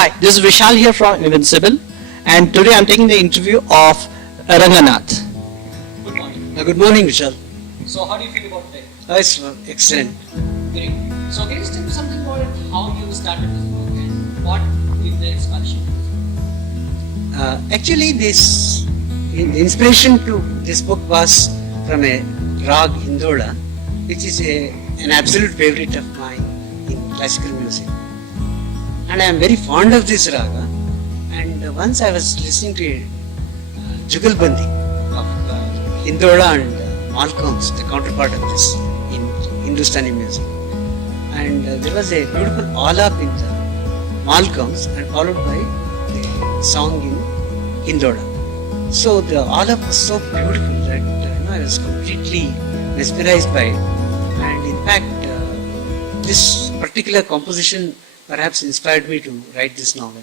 Hi, this is Vishal here from Invincible, and today I'm taking the interview of Ranganath. Good morning. Good morning, Vishal. So, how do you feel about today? It's excellent. Great. So, can you tell me something about how you started this book and what is the inspiration for this book? Actually, the inspiration to this book was from a rag Hindola, which is an absolute favorite of mine in classical music. And I am very fond of this raga. And once I was listening to a Jugalbandi of Hindola and Malcolm's, the counterpart of this in Hindustani music. And there was a beautiful alap in the Malcolm's and followed by the song in Hindola. So the alap was so beautiful that I was completely mesmerized by it. And in fact, this particular composition perhaps inspired me to write this novel.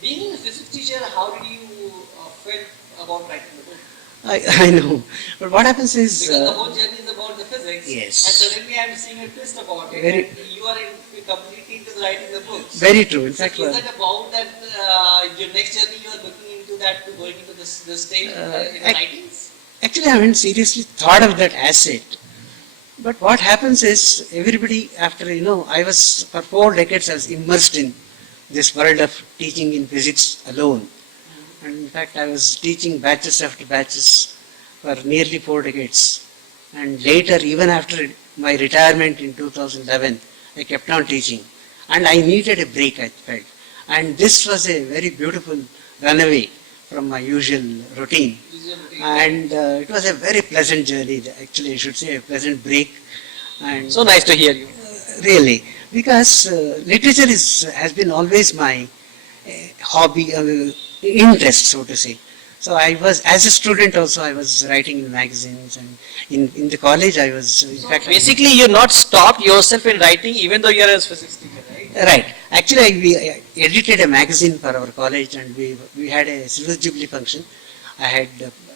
Being a physics teacher, how did you feel about writing the book? I know, but what happens is Because the whole journey is about the physics, Yes. and suddenly I'm seeing a twist about it. Very- and you are completely into writing the books. very true. In So fact, is that about that your next journey you are looking into that to going into this stage in the ac- writings? actually, I haven't seriously thought of that asset. But what happens is everybody after I was for 4 decades I was immersed in this world of teaching in physics alone. And in fact, I was teaching batches after batches for nearly 4 decades. And later, even after my retirement in 2011, I kept on teaching. And I needed a break, I felt. And this was a very beautiful runaway from my usual routine. And it was a very pleasant journey, actually I should say a pleasant break. And So nice to hear you. really, because literature has been always my hobby, interest, so to say. So I was, as a student also, I was writing in magazines, and in the college I was, in fact, Basically, you're not stopped yourself in writing even though you're a physics teacher, right? right. Actually, we edited a magazine for our college, and we had a Silver Jubilee function. I had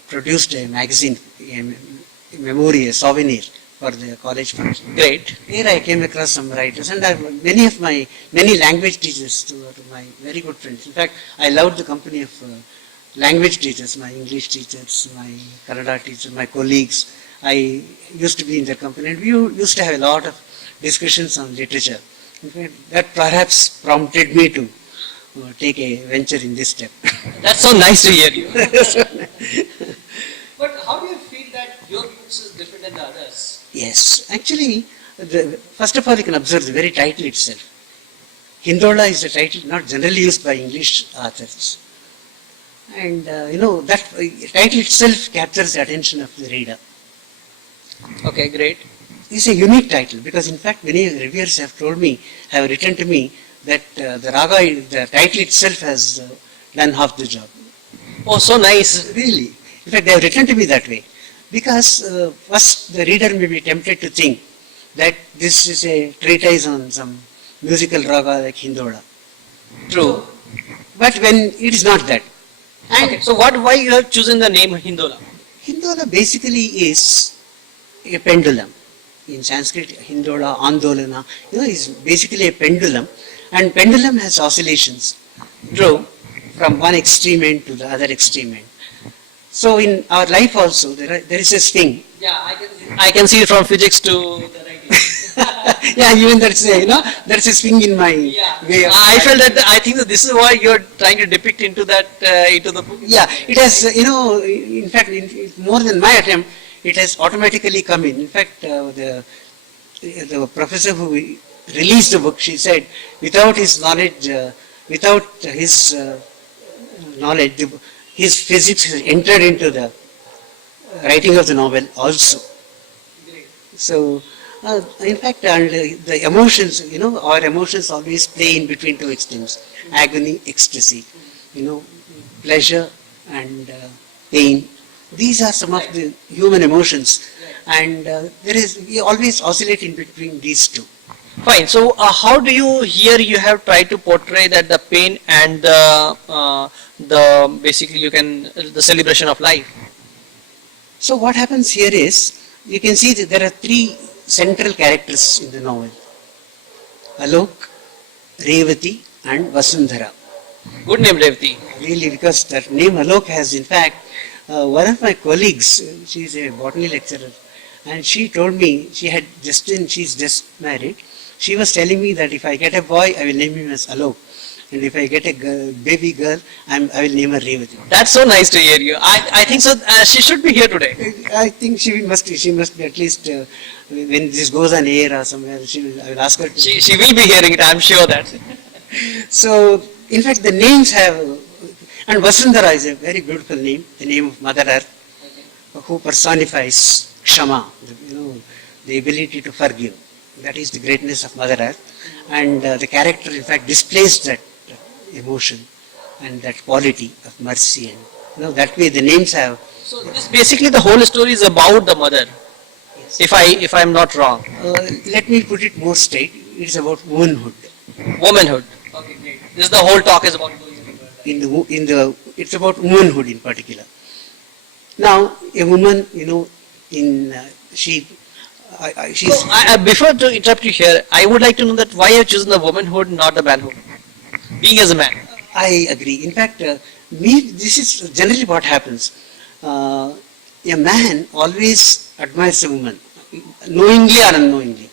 produced a magazine, a memory, a souvenir for the college function. Great. Here I came across some writers, and many language teachers were my very good friends. In fact, I loved the company of language teachers, my English teachers, my Kannada teachers, my colleagues. I used to be in their company, and we used to have a lot of discussions on literature. In fact, that perhaps prompted me to take a venture in this step. That's so nice to hear you. But how do you feel that your books is different than the others? Yes, actually, first of all, you can observe the very title itself. Hindola is a title not generally used by English authors. And that title itself captures the attention of the reader. Okay, great. It's a unique title because, in fact, many reviewers have written to me that the title itself has done half the job. Oh, so nice. Really. In fact, they have written to me that way. Because first the reader may be tempted to think that this is a treatise on some musical raga like Hindola. True. But when it is not that. And Okay, so why you have chosen the name Hindola? Hindola basically is a pendulum. In Sanskrit, Hindola, Andolana, is basically a pendulum. And pendulum has oscillations. True. From one extreme end to the other extreme end. So in our life also, there is a swing. Yeah, I can see from physics to the writing. Yeah, even there's a swing in my way of I felt that I think that this is why you're trying to depict into the book. Yeah, it has, in fact, more than my attempt, it has automatically come in. In fact, the professor who released the book, she said, without his knowledge, his physics has entered into the writing of the novel also. So, in fact, the emotions, our emotions always play in between two extremes: agony, ecstasy, pleasure and pain. These are some of the human emotions, and we always oscillate in between these two. Fine. So, how do you have tried to portray that the pain and the basically the celebration of life? So what happens here is, you can see that there are 3 central characters in the novel: Alok, Revati and Vasundhara. Good name, Revati. Really, because that name Alok has, in fact, one of my colleagues, she's a botany lecturer, and she told me she's just married. She was telling me that if I get a boy, I will name him as Alok. And if I get a baby girl, I will name her Revati. That's so nice to hear you. I think so. She should be here today. I think she must be at least when this goes on air or somewhere. I will ask her. She will be hearing it. I'm sure that. So, in fact, the names have, and Vasundhara is a very beautiful name, the name of Mother Earth, who personifies Kshama, the ability to forgive. That is the greatness of Mother Earth, and the character, in fact, displays that emotion and that quality of mercy, and that way the names have. So this basically the whole story is about the mother. Yes. If I'm not wrong. Let me put it more straight. It's about womanhood. Womanhood. Okay, great. This is the whole talk is about. It's about womanhood in particular. Now, a woman, she's. Before to interrupt you here, I would like to know that why you have chosen the womanhood, not the manhood, being as a man. I agree. In fact, this is generally what happens. A man always admires a woman, knowingly or unknowingly.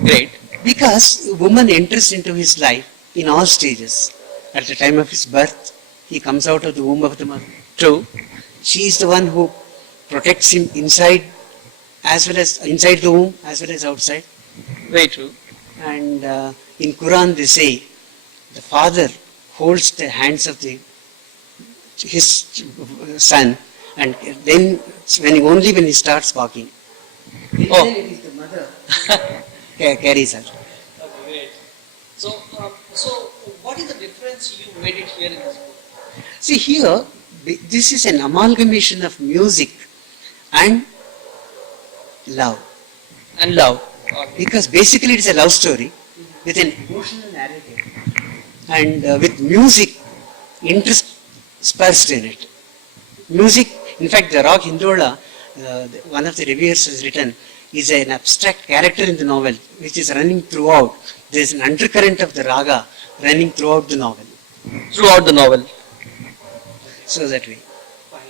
Great. Because a woman enters into his life in all stages. At the time of his birth, he comes out of the womb of the mother. True. She is the one who protects him inside the womb as well as outside. Very true. And in Quran they say the father holds the hands of his son, and then only when he starts walking. Oh. Then it is the mother carries her. Okay, great. So what is the difference you made it here in this book? See here, this is an amalgamation of music and love. And love. Okay. Because basically it is a love story with an emotional narrative and with music interspersed in it. Music, in fact, the Rag Hindola, one of the reviewers has written, is an abstract character in the novel which is running throughout. There is an undercurrent of the raga running throughout the novel. Throughout the novel. So that way. Fine.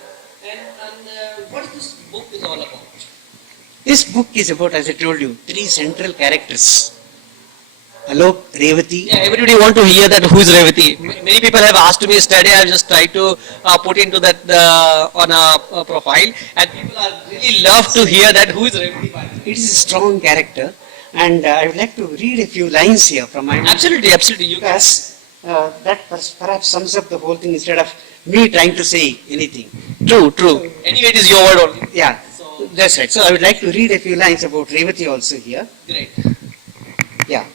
And what is this book is all about? This book is about, as I told you, 3 central characters. Alok, Revati. Yeah, everybody want to hear that who is Revati. Many people have asked me yesterday. I have just tried to put into that on a profile, and people are really love to hear that who is Revati. It is a strong character, and I would like to read a few lines here from my. Absolutely. You can. Because that perhaps sums up the whole thing instead of me trying to say anything. True. Anyway, it is your word only. Yeah, that's right. So I would like to read a few lines about Revati also here. Great. Yeah.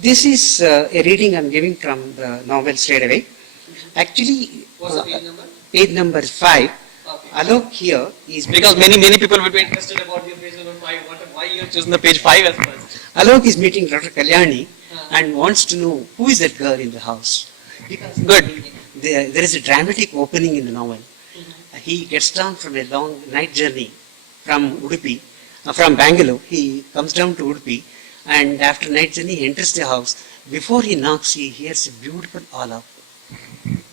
This is a reading I'm giving from the novel straight away. Actually, What's the page number? page number 5. Okay. Alok here is Because many people will be interested about your page number 5. Why you have chosen the page 5 as first? Alok is meeting Dr. Kalyani and wants to know who is that girl in the house. Because Good. there is a dramatic opening in the novel. He gets down from a long night journey from Udupi, from Bangalore. He comes down to Udupi, and after night journey he enters the house. Before he knocks, he hears a beautiful alap.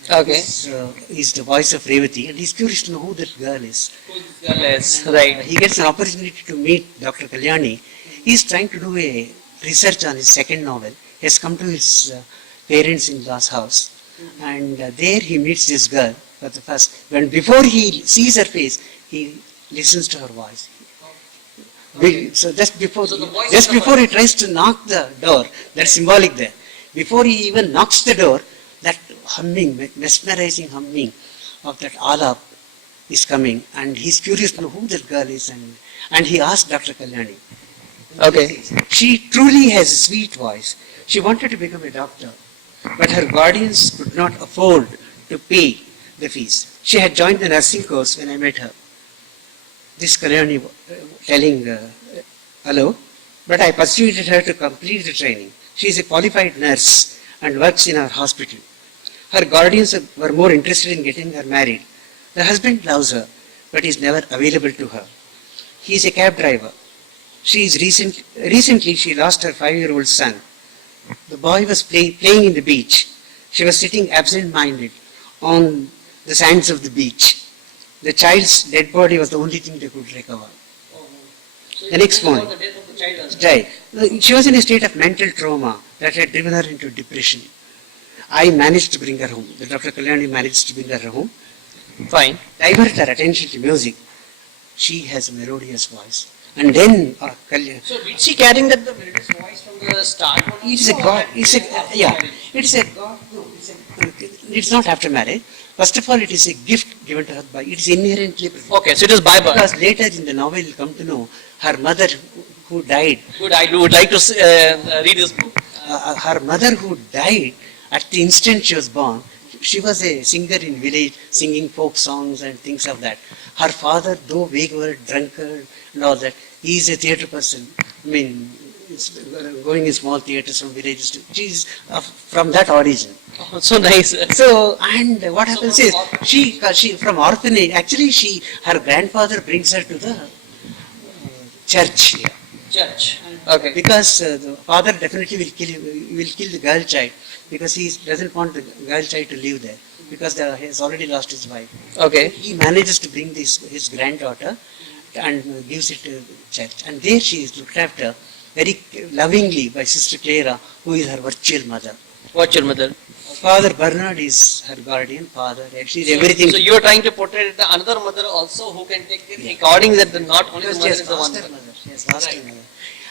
Okay. This is the voice of Revati, and he's curious to know who that girl is. Who this girl is? Right. He gets an opportunity to meet Dr. Kalyani. He's trying to do a research on his second novel. He has come to his parents-in-law's house, and there he meets this girl for the first. When before he sees her face, he listens to her voice. Okay. So just before, So the voice just of the before he tries to knock the door, that's symbolic there. Before he even knocks the door, that humming, mesmerizing humming of that alap is coming, and he's curious to know who that girl is, and he asked Dr. Kalyani. Okay. She truly has a sweet voice. She wanted to become a doctor, but her guardians could not afford to pay the fees. She had joined the nursing course when I met her. This Kalyani telling, hello, but I persuaded her to complete the training. She is a qualified nurse and works in our hospital. Her guardians were more interested in getting her married. The husband loves her, but is never available to her. He is a cab driver. Recently she lost her 5-year-old son. the boy was playing in the beach. She was sitting absent-minded on the sands of the beach. The child's dead body was the only thing they could recover. So The next it was morning. about the death of the child as well. Right. She was in a state of mental trauma that had driven her into depression. I managed to bring her home. The Dr. Kalyani managed to bring her home. Fine. Divert her attention to music. She has a melodious voice. And then Kalyani. So did she carrying that the melodious voice from the start? It's a God. It's not after marriage. First of all, it is a gift given to her by. It is inherently. Okay, so it is by birth. Because later in the novel, you come to know her mother who died. Good. I would like to read this book. Her mother who died at the instant she was born. She was a singer in village, singing folk songs and things of that. Her father, though wayward, drunkard, and all that, he is a theatre person. I mean, it's going in small theatres from villages to. She's from that origin. Oh, so nice. So, and what happens is, from she from orphanage, actually her grandfather brings her to the church. Church. Okay. Because the father definitely will kill the girl child, because he doesn't want the girl child to live there, because he has already lost his wife. Okay. He manages to bring his granddaughter and gives it to church. And there she is looked after very lovingly by Sister Clara, who is her virtual mother. What's your mother? Father Bernard is her guardian father. She is everything. So you are trying to portray the another mother also who can take care, according that not only the Because mother she is the one. has lost her mother. She has lost her mother.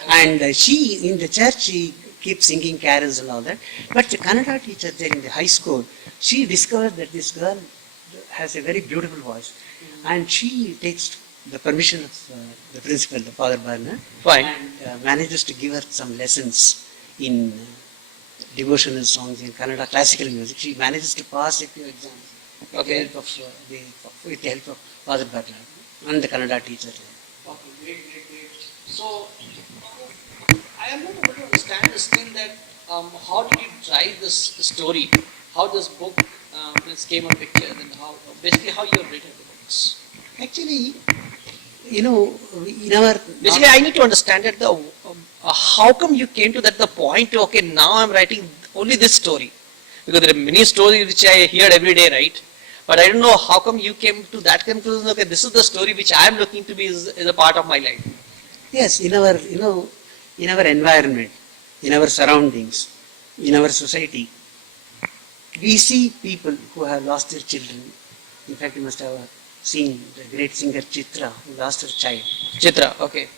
And she, in the church, she keeps singing carols and all that. But the Kannada teacher there in the high school, she discovered that this girl has a very beautiful voice. And she takes the permission of the principal, the Father Bernard, Fine. and manages to give her some lessons in devotional songs in Kannada classical music. She manages to pass a few exams Okay. with the help of Father Bernard and the Kannada teacher. Okay, great. So, I am not able to understand still that how did you drive this story? How this book this came a picture, and how basically how you have written the books. Actually, in our Basically, I need to understand that how come you came to the point. Okay, now I'm writing only this story, because there are many stories which I hear every day, right? But I don't know how come you came to that conclusion. Okay, this is the story which I am looking to be is a part of my life. yes, in our environment, in our surroundings, in our society, we see people who have lost their children. In fact, you must have seen the great singer Chitra, who lost her child. Chitra, okay.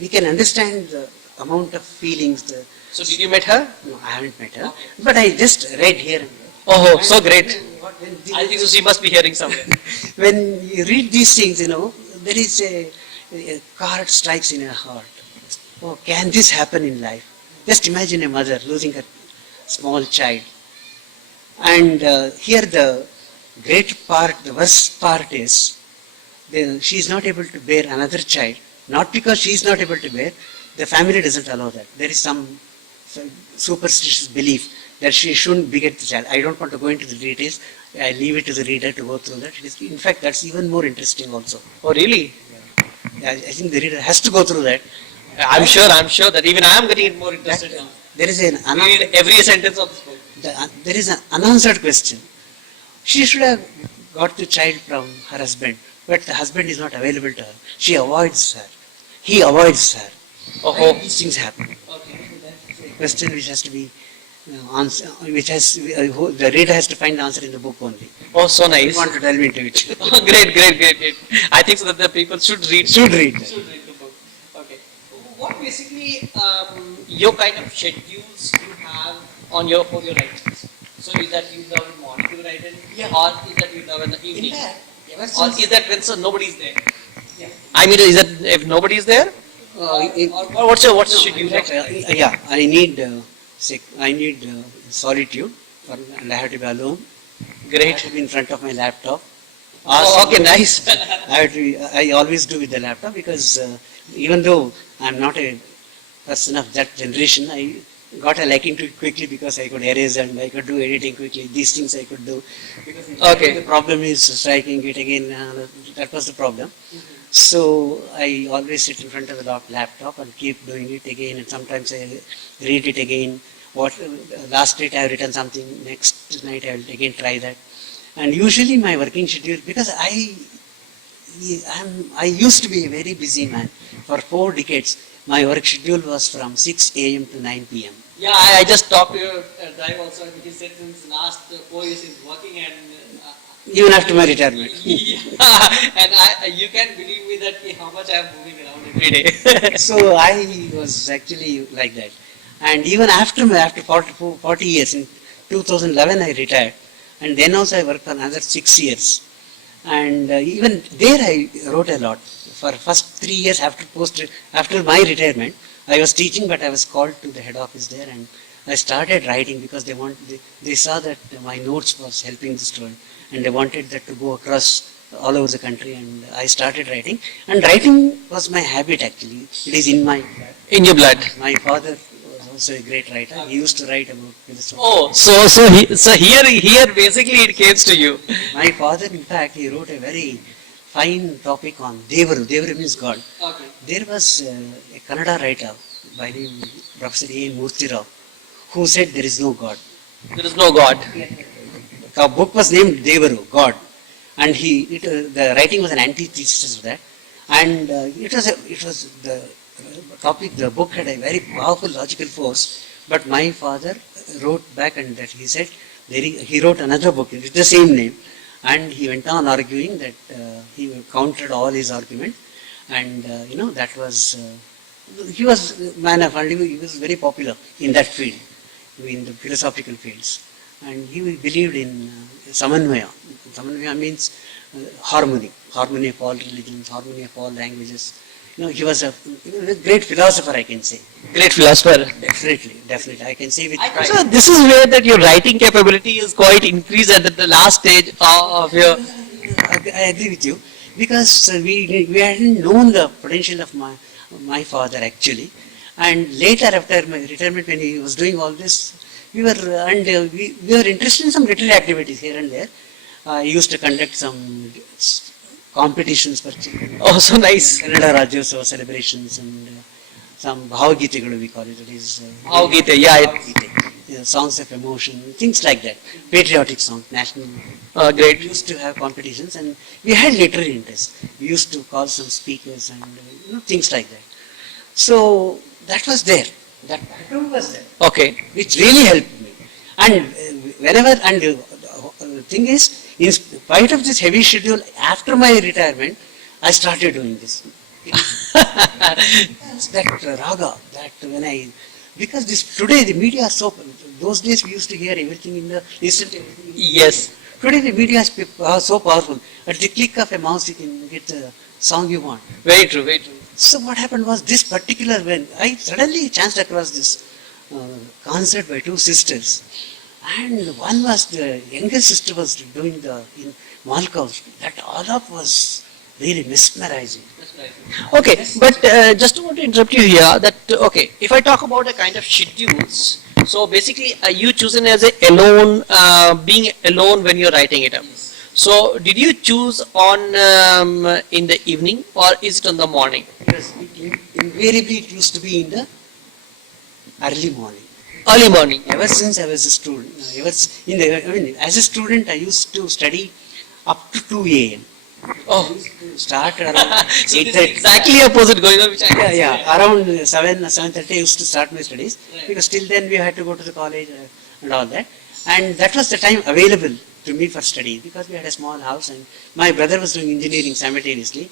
We can understand the amount of feelings. So did you met her? No, I haven't met her, but I just read here and there. Oh, so great. When I think so she must be hearing somewhere. when you read these things, there is a chord strikes in your heart. Oh, can this happen in life? Just imagine a mother losing her small child. And here the worst part is, she is not able to bear another child. Not because she is not able to bear, the family doesn't allow that. There is some superstitious belief that she shouldn't beget the child. I don't want to go into the details. I leave it to the reader to go through that. In fact, that's even more interesting also. Oh, really? I think the reader has to go through that. I'm sure that even I am getting more interested now. There is an Read every sentence of this book. there is an unanswered question. She should have got the child from her husband, but the husband is not available to her. She avoids her. He avoids her. Oh, These things happen. Okay. That's a question which has to be answered, the reader has to find the answer in the book only. oh, so I nice. don't want to delve into it. Oh, great. I think so that the people should read. Should read. Should read the book. Okay. What basically your kind of schedules you have for your writings? So is that you love in morning you write it, or is that you love in the evening, or is that when nobody is there? Yeah. I mean, is that if nobody is there? Or what's your schedule? Yeah, I need solitude, and I have to be alone. I have Great. to be in front of my laptop. Oh, okay, nice. I always do with the laptop, because even though I'm not a person of that generation, I got a liking to it quickly, because I could erase and I could do editing quickly. These things I could do. Because Okay. the problem is striking it again. That was the problem. So I always sit in front of the laptop and keep doing it again, and sometimes I read it again. What last night I have written something, next night I will again try that. And usually my working schedule, because I used to be a very busy man. For 4 decades, my work schedule was from 6 a.m. to 9 p.m. Yeah, I just talked to your driver also, and he said since last 4 years he's working and. Even after my retirement. Yeah, and you can believe me that how much I am moving around every day. So I was actually like that. And even after 40 years, in 2011 I retired. And then also I worked for another 6 years. And even there I wrote a lot. For first 3 years after my retirement, I was teaching, but I was called to the head office there, and I started writing because they saw that my notes was helping the story, and they wanted that to go across all over the country, and I started writing. And writing was my habit actually. It is in my blood. In your blood. My father was also a great writer. He used to write about philosophy. Oh, so here basically it came to you. My father, in fact, he wrote a very fine topic on Devaru. Devaru means God. Okay. There was a Kannada writer by the name Professor A. Murthy Rao, who said there is no God. There is no God. A book was named Devaru, God, and the writing was an antithesis of that, and it was the topic. The book had a very powerful logical force, but my father wrote back, and that he said he wrote another book with the same name, and he went on arguing that he countered all his argument, and that was he was man of he was very popular in that field, in the philosophical fields. And he believed in Samanvaya. Samanvaya means harmony of all religions, harmony of all languages. He was a great philosopher, I can say. Great philosopher. Definitely, I can say with pride. So this is where that your writing capability is quite increased at the last stage of your. I agree with you, because we hadn't known the potential of my father actually, and later after my retirement, when he was doing all this, we were interested in some literary activities here and there. I used to conduct some competitions for children. Oh, so nice. Kannada Rajyotsava celebrations, and some Bhavagitegalu we call it. It is Bhavagite, yeah. Songs of emotion, things like that. Patriotic songs, national. Great. We used to have competitions, and we had literary interest. We used to call some speakers and things like that. So that was there. That background was there. Okay. Which really helped me. And the thing is, in spite of this heavy schedule, after my retirement, I started doing this. That raga, because today the media is so, those days we used to hear everything in the instant. Yes. Today the media is so powerful. At the click of a mouse, you can get the song you want. Very true, very true. So what happened was this particular, when I suddenly chanced across this concert by 2 sisters, and one was the younger sister was doing in Malkav. That all was really mesmerizing. Okay, but just want to interrupt you here that, okay, if I talk about a kind of schedules, so basically you chosen as being alone when you're writing it up. So did you choose on in the evening or is it on the morning? Because invariably it used to be in the early morning. Early morning. Ever since I was a student, as a student I used to study up to 2 a.m. Oh, Start around so this is 8:30. exactly opposite going on, which I can Yeah, say. around 7:30 I used to start my studies, because till then we had to go to the college and all that, and that was the time available to me for study, because we had a small house and my brother was doing engineering simultaneously.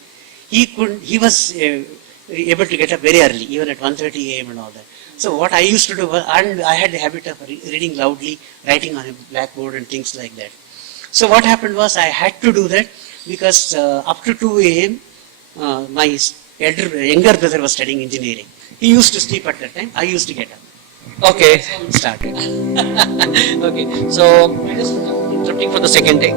He was able to get up very early, even at 1:30 a.m. and all that. So what I used to do was, and I had the habit of reading loudly, writing on a blackboard and things like that. So what happened was I had to do that, because up to 2 a.m. My younger brother was studying engineering. He used to sleep at that time. I used to get up. Okay. Started. Okay. So I just interrupting for the second take.